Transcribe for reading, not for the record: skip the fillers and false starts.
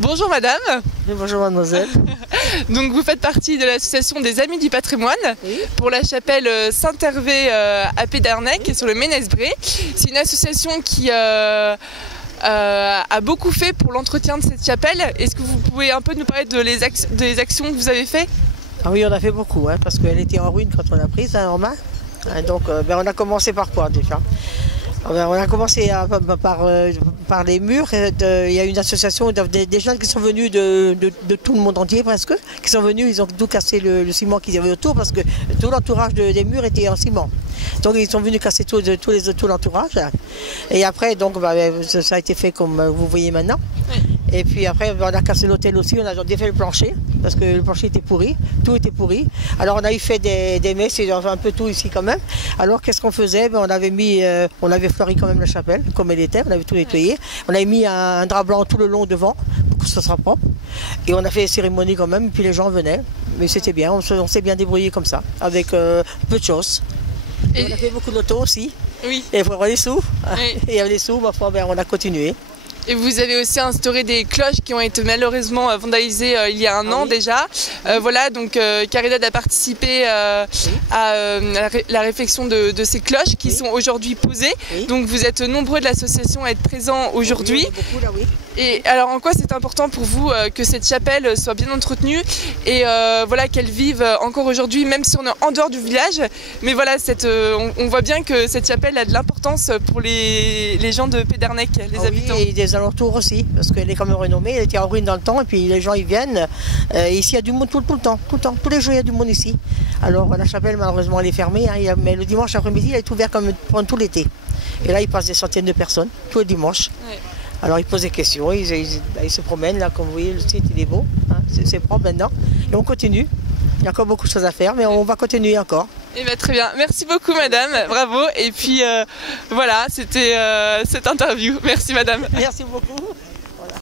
Bonjour madame. Oui, bonjour mademoiselle. Donc vous faites partie de l'association des Amis du Patrimoine pour la chapelle Saint-Hervé à Pédernec sur le Ménez-Bray. C'est une association qui a beaucoup fait pour l'entretien de cette chapelle. Est-ce que vous pouvez un peu nous parler des actions que vous avez faites? Ah oui, on a fait beaucoup, parce qu'elle était en ruine quand on l'a prise en main. Donc on a commencé par quoi déjà? On a commencé par les murs. Il y a une association des gens qui sont venus de tout le monde entier presque, qui sont venus, ils ont tout cassé le ciment qu'ils avaient autour parce que tout l'entourage des murs était en ciment. Donc ils sont venus casser tout l'entourage. Et après, donc, ça a été fait comme vous voyez maintenant. Oui. Et puis après, on a cassé l'hôtel aussi, on a défait le plancher, parce que le plancher était pourri, tout était pourri. Alors on a eu fait des messes, et un peu tout ici quand même. Alors qu'est-ce qu'on faisait? On avait fleuri quand même la chapelle, comme elle était, on avait tout nettoyé. On avait mis un drap blanc tout le long devant, pour que ça soit propre. Et on a fait des cérémonies quand même, puis les gens venaient. Mais c'était bien, on s'est bien débrouillé comme ça, avec peu de choses. Et on a fait beaucoup de lotos aussi. Oui. Et il faut avoir les sous. Oui. Et avec les sous, on a continué. Et vous avez aussi instauré des cloches qui ont été malheureusement vandalisées il y a un an déjà. Voilà, donc Caridad a participé à la réflexion de ces cloches qui sont aujourd'hui posées. Oui. Donc vous êtes nombreux de l'association à être présents aujourd'hui. Oui. Et alors en quoi c'est important pour vous que cette chapelle soit bien entretenue et voilà, qu'elle vive encore aujourd'hui, même si on est en dehors du village. Mais voilà, on voit bien que cette chapelle a de l'importance pour les gens de Pédernec, les habitants. Et des alentours aussi, parce qu'elle est quand même renommée, elle était en ruine dans le temps, et puis les gens ils viennent. Ici il y a du monde tout le temps, tous les jours il y a du monde ici. Alors la chapelle malheureusement elle est fermée, mais le dimanche après-midi elle est ouverte comme pendant tout l'été. Et là il passe des centaines de personnes, tous les dimanches. Ouais. Alors ils posent des questions, ils se promènent, là comme vous voyez le site il est beau, c'est propre maintenant. Et on continue, il y a encore beaucoup de choses à faire, mais on va continuer encore. Eh bien, très bien, merci beaucoup madame, bravo. Et puis voilà, c'était cette interview, merci madame. Merci beaucoup.